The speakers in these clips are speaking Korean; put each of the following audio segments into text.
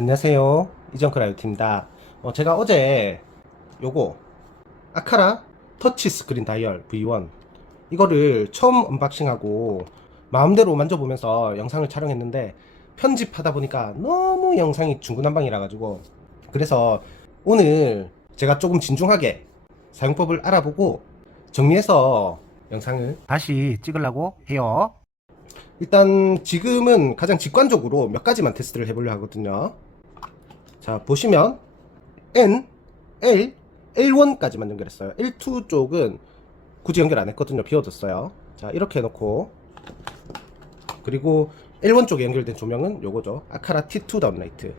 안녕하세요. 이정클 IoT입니다. 어, 제가 어제 요거 아카라 터치 스크린 다이얼 V1 이거를 처음 언박싱하고 마음대로 만져보면서 영상을 촬영했는데 편집하다 보니까 너무 영상이 중구난방이라 가지고 그래서 오늘 제가 조금 진중하게 사용법을 알아보고 정리해서 영상을 다시 찍으려고 해요. 일단 지금은 가장 직관적으로 몇 가지만 테스트를 해보려 하거든요. 자 보시면 N, L, L1까지만 연결했어요. L2 쪽은 굳이 연결 안 했거든요. 비워뒀어요. 자 이렇게 해놓고 그리고 L1 쪽에 연결된 조명은 요거죠. 아카라 T2 다운라이트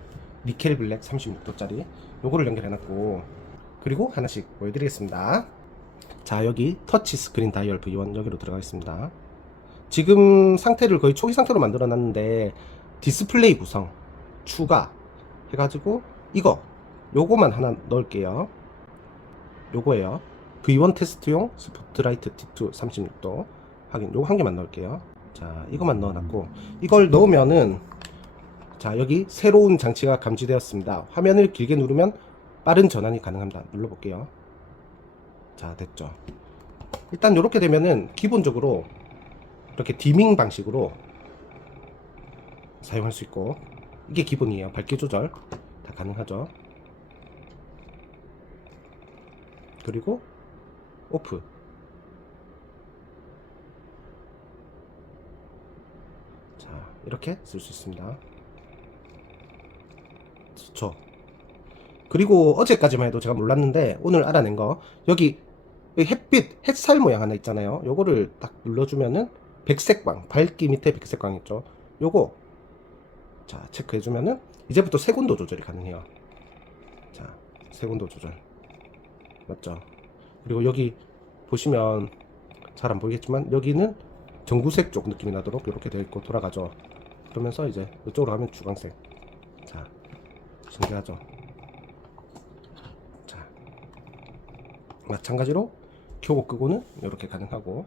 니켈 블랙 36도짜리 요거를 연결해놨고 그리고 하나씩 보여드리겠습니다. 자 여기 터치 스크린 다이얼 V1 여기로 들어가겠습니다. 지금 상태를 거의 초기 상태로 만들어 놨는데 디스플레이 구성 추가 해가지고 이거 요거만 하나 넣을게요. 요거예요. V1 테스트용 스포트라이트 T2 36도 확인 요거 한 개만 넣을게요. 자 이거만 넣어놨고 이걸 넣으면은 자 여기 새로운 장치가 감지되었습니다. 화면을 길게 누르면 빠른 전환이 가능합니다. 눌러볼게요. 자 됐죠. 일단 이렇게 되면은 기본적으로 이렇게 디밍 방식으로 사용할 수 있고 이게 기본이에요. 밝기 조절. 다 가능하죠? 그리고 오프. 자 이렇게 쓸 수 있습니다. 좋죠. 그리고 어제까지만 해도 제가 몰랐는데 오늘 알아낸 거. 여기 이 햇빛 햇살 모양 하나 있잖아요. 요거를 딱 눌러주면은 백색광 밝기 밑에 백색광 있죠. 요거 자 체크해주면은 이제부터 색온도 조절이 가능해요. 자 색온도 조절. 맞죠? 그리고 여기 보시면 잘 안 보이겠지만 여기는 전구색 쪽 느낌이 나도록 이렇게 되어 있고 돌아가죠. 그러면서 이제 이쪽으로 가면 주광색. 자 신기하죠. 자 마찬가지로 켜고 끄고는 이렇게 가능하고.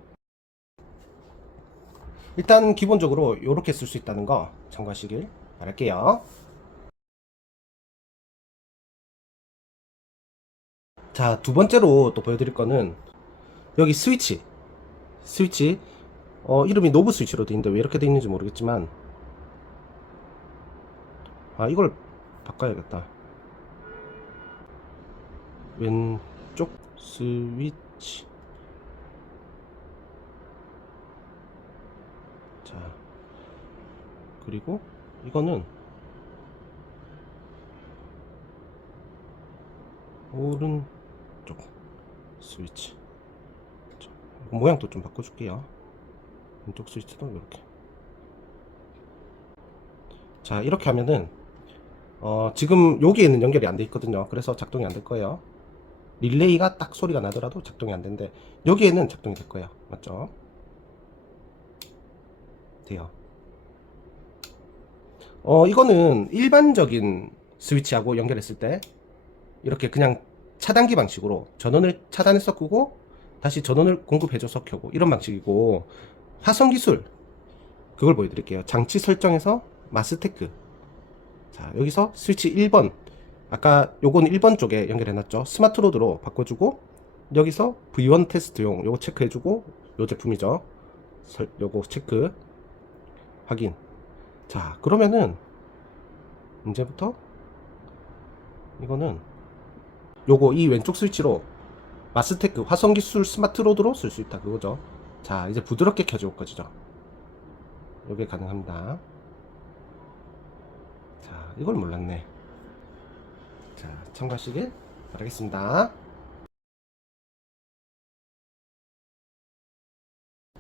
일단 기본적으로 이렇게 쓸 수 있다는 거 참고하시길 바랄게요. 자, 두 번째로 또 보여드릴 거는 여기 스위치. 스위치. 어, 이름이 노브 스위치로 돼 있는데 왜 이렇게 돼 있는지 모르겠지만 아, 이걸 바꿔야겠다. 왼쪽 스위치. 자, 그리고 이거는 오른쪽 스위치. 모양도 좀 바꿔줄게요. 왼쪽 스위치도 이렇게. 자, 이렇게 하면은 어, 지금 여기에는 연결이 안 돼 있거든요. 그래서 작동이 안 될 거예요. 릴레이가 딱 소리가 나더라도 작동이 안 되는데 여기에는 작동이 될 거예요. 맞죠? 돼요. 어, 이거는 일반적인 스위치하고 연결했을 때 이렇게 그냥 차단기 방식으로 전원을 차단해서 끄고 다시 전원을 공급해줘서 켜고 이런 방식이고 화성 기술 그걸 보여드릴게요. 장치 설정에서 마스테크 자 여기서 스위치 1번 아까 요건 1번 쪽에 연결해놨죠. 스마트 로드로 바꿔주고 여기서 V1 테스트용 요거 체크해주고 요 제품이죠. 설- 요거 체크 확인. 자, 그러면은 이제부터 이거는 요거 이 왼쪽 스위치로 마스테크 화성 기술 스마트 로드로 쓸 수 있다 그거죠. 자, 이제 부드럽게 켜줄 거죠. 요게 가능합니다. 자, 이걸 몰랐네. 자, 참고하시길 바라겠습니다.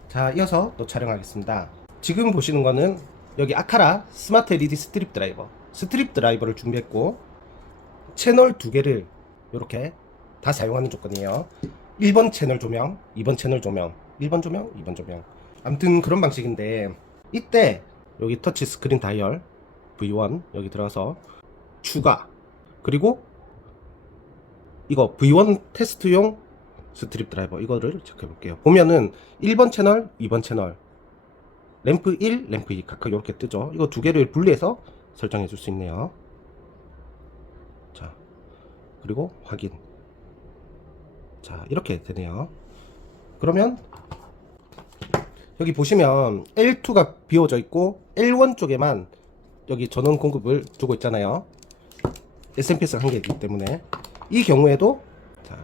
자, 이어서 또 촬영하겠습니다. 지금 보시는 거는 여기 아카라 스마트 LED 스트립 드라이버. 스트립 드라이버를 준비했고 채널 두 개를 이렇게 다 사용하는 조건이에요. 1번 채널 조명 2번 채널 조명 1번 조명 2번 조명. 아무튼 그런 방식인데 이때 여기 터치 스크린 다이얼 V1 여기 들어가서 추가. 그리고 이거 V1 테스트용 스트립 드라이버 이거를 체크해 볼게요. 보면은 1번 채널 2번 채널 램프 1, 램프 2 각각 이렇게 뜨죠. 이거 두 개를 분리해서 설정해 줄 수 있네요. 그리고 확인. 자, 이렇게 되네요. 그러면 여기 보시면 L2가 비워져 있고 L1 쪽에만 여기 전원 공급을 두고 있잖아요. SMPS가 한 개이기 때문에 이 경우에도 자,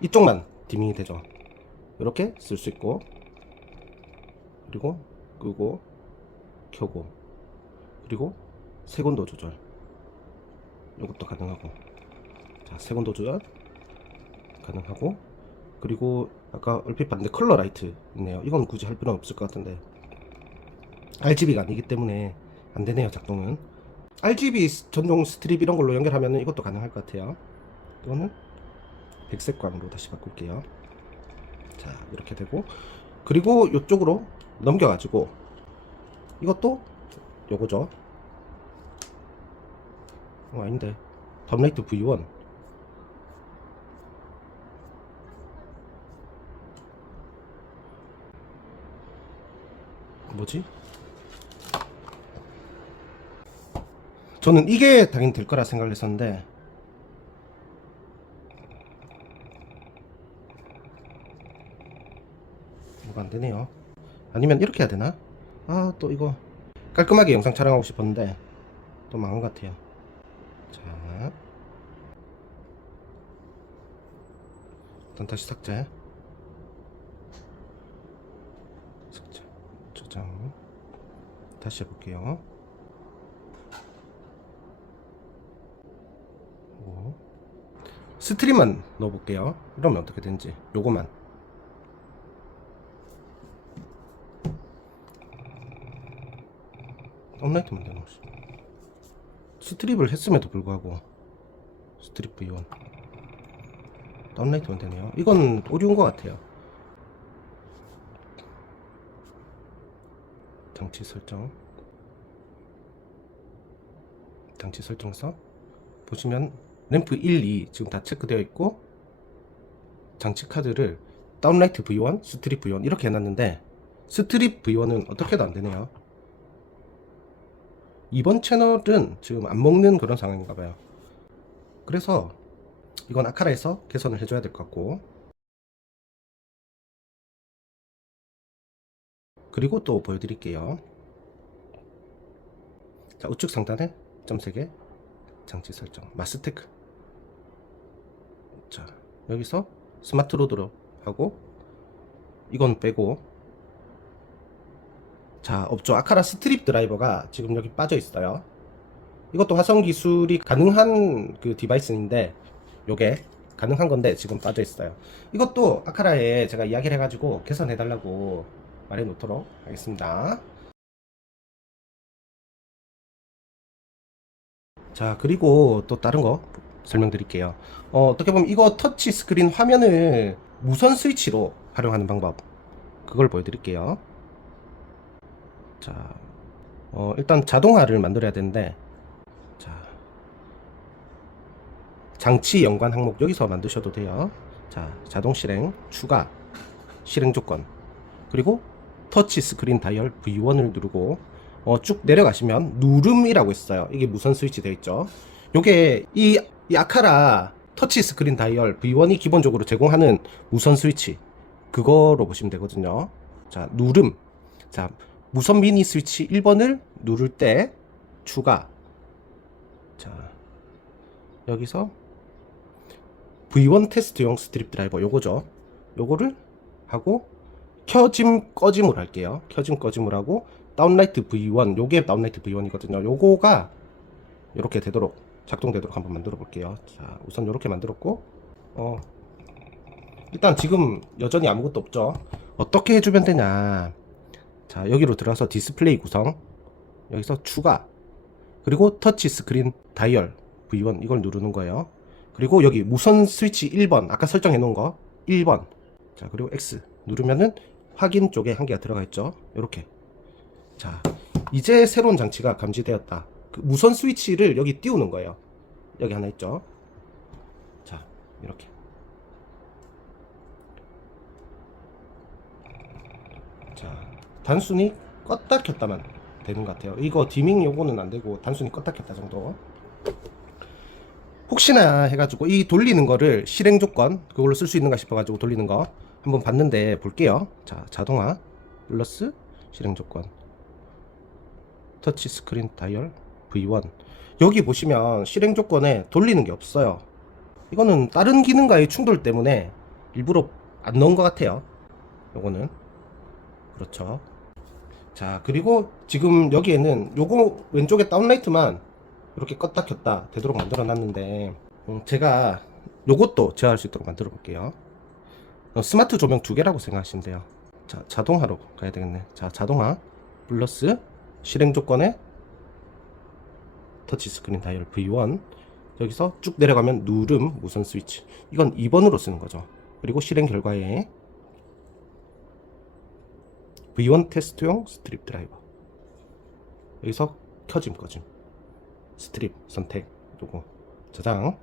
이쪽만 디밍이 되죠. 이렇게 쓸 수 있고 그리고 끄고 켜고 그리고 색온도 조절. 이것도 가능하고. 자 색온도 조절 가능하고 그리고 아까 얼핏 봤는데 컬러 라이트 있네요. 이건 굳이 할 필요는 없을 것 같은데. RGB가 아니기 때문에 안 되네요 작동은. RGB 전용 스트립 이런 걸로 연결하면 이것도 가능할 것 같아요. 이거는 백색 광으로 다시 바꿀게요 자 이렇게 되고 그리고 이쪽으로 넘겨가지고 이것도 요거죠. 어 아닌데. 덤라이트 V1 뭐지? 저는 이게 당연히 될 거라 생각을 했었는데 뭐가 안 되네요. 아니면 이렇게 해야 되나? 아, 또 이거 깔끔하게 영상 촬영하고 싶었는데 또 망한 것 같아요. 자, 일단 다시 삭제. 삭제. 저장. 다시 해볼게요. 오. 스트림만 넣어볼게요. 이러면 어떻게 되는지. 요거만. 업라이트만 거지. 스트립을 했음에도 불구하고 스트립 V1 다운라이트만 되네요. 이건 오류인 것 같아요. 장치 설정 장치 설정서 보시면 램프 1, 2 지금 다 체크되어 있고 장치 카드를 다운라이트 V1, 스트립 V1 이렇게 해놨는데 스트립 V1은 어떻게도 안 되네요. 이번 채널은 지금 안 먹는 그런 상황인가 봐요. 그래서 이건 아카라에서 개선을 해줘야 될 것 같고 그리고 또 보여드릴게요. 자 우측 상단에 점 3개 장치 설정 마스테크 자 여기서 스마트 로드로 하고 이건 빼고 자, 없죠. 아카라 스트립 드라이버가 지금 여기 빠져 있어요. 이것도 화성 기술이 가능한 그 디바이스인데, 요게 가능한 건데 지금 빠져 있어요. 이것도 아카라에 제가 이야기를 해가지고 개선해 달라고 말해 놓도록 하겠습니다. 자, 그리고 또 다른 거 설명드릴게요. 어, 어떻게 보면 이거 터치 스크린 화면을 무선 스위치로 활용하는 방법. 그걸 보여드릴게요. 자, 어, 일단 자동화를 만들어야 되는데, 자, 장치 연관 항목 여기서 만드셔도 돼요. 자, 자동 실행, 추가, 실행 조건, 그리고 터치 스크린 다이얼 V1을 누르고, 어, 쭉 내려가시면 누름이라고 있어요. 이게 무선 스위치 되어 있죠. 요게 이, 이 아카라 터치 스크린 다이얼 V1이 기본적으로 제공하는 무선 스위치, 그거로 보시면 되거든요. 자, 누름. 자, 무선 미니 스위치 1번을 누를 때 추가. 자 여기서 V1 테스트용 스트립 드라이버 요거죠. 요거를 하고 켜짐 꺼짐을 할게요. 켜짐 꺼짐을 하고 다운라이트 V1 요게 다운라이트 V1이거든요. 요거가 이렇게 되도록 작동되도록 한번 만들어 볼게요. 자 우선 이렇게 만들었고 어 일단 지금 여전히 아무것도 없죠. 어떻게 해주면 되냐 자 여기로 들어가서 디스플레이 구성 여기서 추가 그리고 터치 스크린 다이얼 V1 이걸 누르는 거예요. 그리고 여기 무선 스위치 1번 아까 설정해 놓은 거 1번. 자 그리고 X 누르면은 확인 쪽에 한 개가 들어가 있죠. 이렇게. 자 이제 새로운 장치가 감지되었다. 그 무선 스위치를 여기 띄우는 거예요. 여기 하나 있죠? 자 이렇게. 자 단순히 껐다 켰다만 되는 것 같아요. 이거 디밍 요거는 안 되고 단순히 껐다 켰다 정도. 혹시나 해가지고 이 돌리는 거를 실행 조건 그걸로 쓸 수 있는가 싶어가지고 돌리는 거 한번 봤는데 볼게요. 자 자동화 플러스 실행 조건 터치 스크린 다이얼 V1 여기 보시면 실행 조건에 돌리는 게 없어요. 이거는 다른 기능과의 충돌 때문에 일부러 안 넣은 것 같아요. 요거는 그렇죠. 자 그리고 지금 여기에는 요거 왼쪽에 다운라이트만 이렇게 껐다 켰다 되도록 만들어 놨는데 음, 제가 요것도 제어할 수 있도록 만들어 볼게요. 어, 스마트 조명 두 개라고 생각하시면 돼요. 자 자동화로 가야 되겠네. 자 자동화 플러스 실행 조건에 터치 스크린 다이얼 V1 여기서 쭉 내려가면 누름 무선 스위치. 이건 2번으로 쓰는 거죠. 그리고 실행 결과에 V1 테스트용 스트립 드라이버. 여기서 켜짐 꺼짐. 스트립 선택 요거. 저장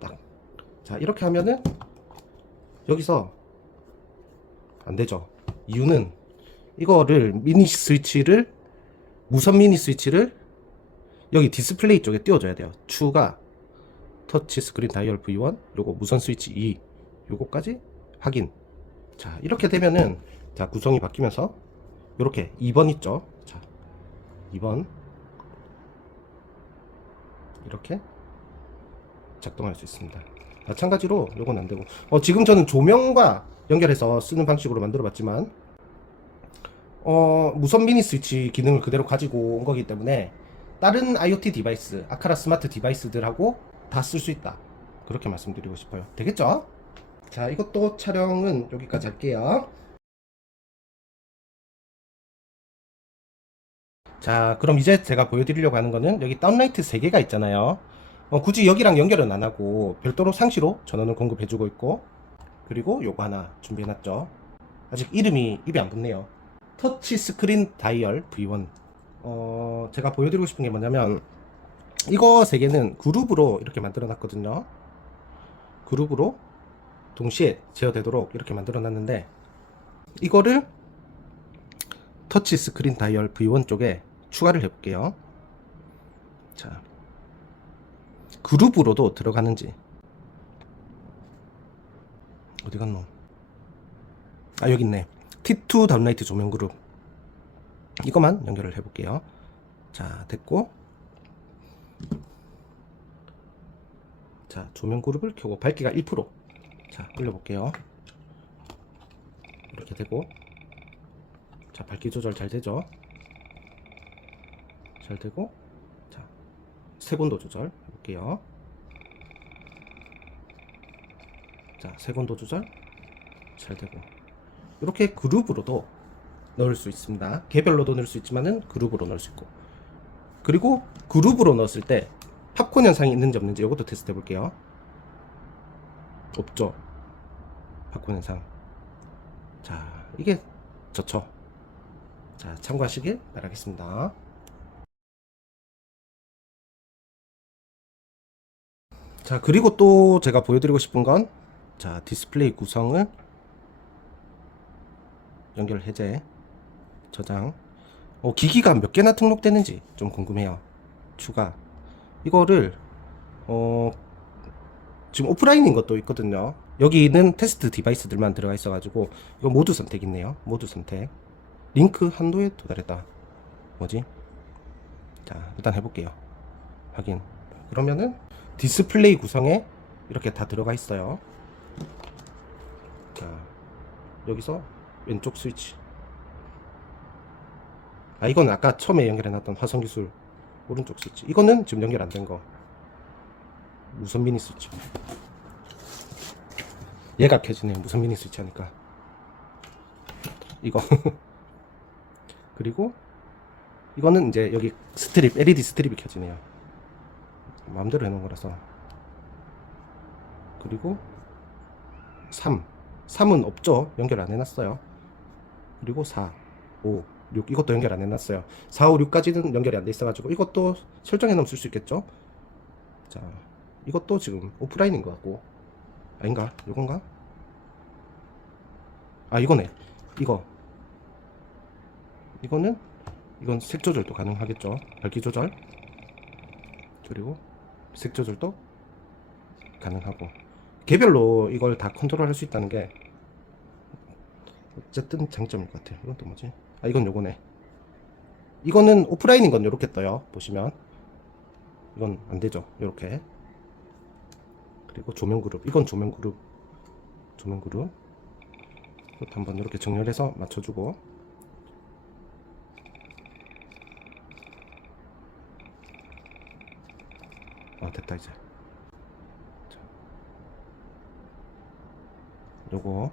딱 자 이렇게 하면은 여기서 안 되죠. 이유는 이거를 미니 스위치를 무선 미니 스위치를 여기 디스플레이 쪽에 띄워줘야 돼요. 추가 터치 스크린 다이얼 V1 요거 무선 스위치 2 요거까지 확인. 자 이렇게 되면은 자 구성이 바뀌면서 요렇게 2번 있죠 자 2번 이렇게 작동할 수 있습니다. 마찬가지로 요건 안 되고 어, 지금 저는 조명과 연결해서 쓰는 방식으로 만들어 봤지만 어, 무선 미니 스위치 기능을 그대로 가지고 온 거기 때문에 다른 IoT 디바이스, 아카라 스마트 디바이스들하고 다 쓸 수 있다. 그렇게 말씀드리고 싶어요. 되겠죠? 자, 이것도 촬영은 여기까지 할게요. 자, 그럼 이제 제가 보여드리려고 하는 거는 여기 다운라이트 3개가 있잖아요. 어, 굳이 여기랑 연결은 안 하고 별도로 상시로 전원을 공급해 주고 있고 그리고 요거 하나 준비해 놨죠. 아직 이름이 입에 안 붙네요. 터치 스크린 다이얼 V1. 어, 제가 보여드리고 싶은 게 뭐냐면 이거 3개는 그룹으로 이렇게 만들어 놨거든요. 그룹으로 동시에 제어되도록 이렇게 만들어 놨는데 이거를 터치 스크린 다이얼 V1 쪽에 추가를 해볼게요. 자, 그룹으로도 들어가는지 어디 갔노? 아 여기 있네. T2 다운라이트 조명 그룹 이것만 연결을 해볼게요. 자 됐고 자 조명 그룹을 켜고 밝기가 1%자 올려볼게요. 이렇게 되고 자 밝기 조절 잘 되죠? 잘 되고 자 색온도 조절 해볼게요. 자 색온도 조절 잘 되고. 이렇게 그룹으로도 넣을 수 있습니다. 개별로도 넣을 수 있지만은 그룹으로 넣을 수 있고. 그리고 그룹으로 넣었을 때 팝콘 현상이 있는지 없는지 이것도 테스트 해볼게요. 없죠? 팝콘 현상. 자 이게 좋죠? 자 참고하시길 바라겠습니다 자 그리고 또 제가 보여드리고 싶은 건 자 디스플레이 구성을 연결 해제 저장. 어, 기기가 몇 개나 등록되는지 좀 궁금해요. 추가. 이거를 어 지금 오프라인인 것도 있거든요. 여기는 테스트 디바이스들만 들어가 있어 가지고 이거 모두 선택 있네요. 모두 선택. 링크 한도에 도달했다. 뭐지? 자 일단 해볼게요. 확인. 그러면은 디스플레이 구성에 이렇게 다 들어가 있어요. 자, 여기서 왼쪽 스위치. 아, 이건 아까 처음에 연결해놨던 화성 기술 오른쪽 스위치. 이거는 지금 연결 안 된 거. 무선 미니 스위치. 얘가 켜지네. 무선 미니 스위치 하니까. 이거. 그리고 이거는 이제 여기 스트립, LED 스트립이 켜지네요. 마음대로 해놓은 거라서. 그리고 3 3은 없죠. 연결 안 해놨어요. 그리고 4 5 6 이것도 연결 안 해놨어요. 4 5 6까지는 연결이 안 돼 있어 가지고 이것도 설정해 놓으면 쓸 수 있겠죠? 자 이것도 지금 오프라인인 것 같고. 아닌가? 이건가? 아 이거네. 이거. 이거는 이건 색 조절도 가능하겠죠? 밝기 조절. 그리고 색 조절도 가능하고 개별로 이걸 다 컨트롤할 수 있다는 게 어쨌든 장점일 것 같아요. 이건 또 뭐지? 아 이건 요거네. 이거는 오프라인인 건 이렇게 떠요. 보시면 이건 안 되죠. 이렇게 그리고 조명 그룹 이건 조명 그룹 조명 그룹 한번 이렇게 정렬해서 맞춰주고 아 됐다 이제. 자. 요거.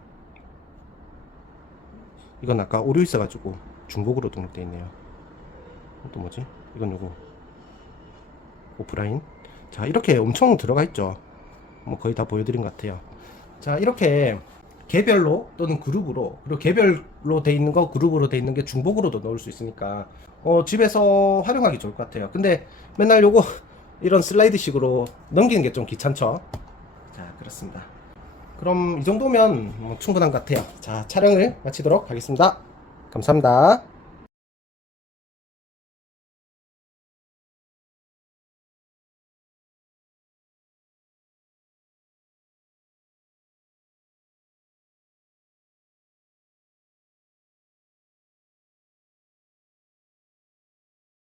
이건 아까 오류 있어가지고 중복으로 등록돼 있네요. 또 뭐지? 이건 요거. 오프라인? 자 이렇게 엄청 들어가 있죠. 뭐 거의 다 보여드린 것 같아요. 자 이렇게 개별로 또는 그룹으로 그리고 개별로 돼 있는 거 그룹으로 돼 있는 게 중복으로도 넣을 수 있으니까 어, 집에서 활용하기 좋을 것 같아요. 근데 맨날 요거 이런 슬라이드식으로 넘기는 게 좀 귀찮죠? 자 그렇습니다. 그럼 이 정도면 뭐 충분한 것 같아요. 자 촬영을 마치도록 하겠습니다. 감사합니다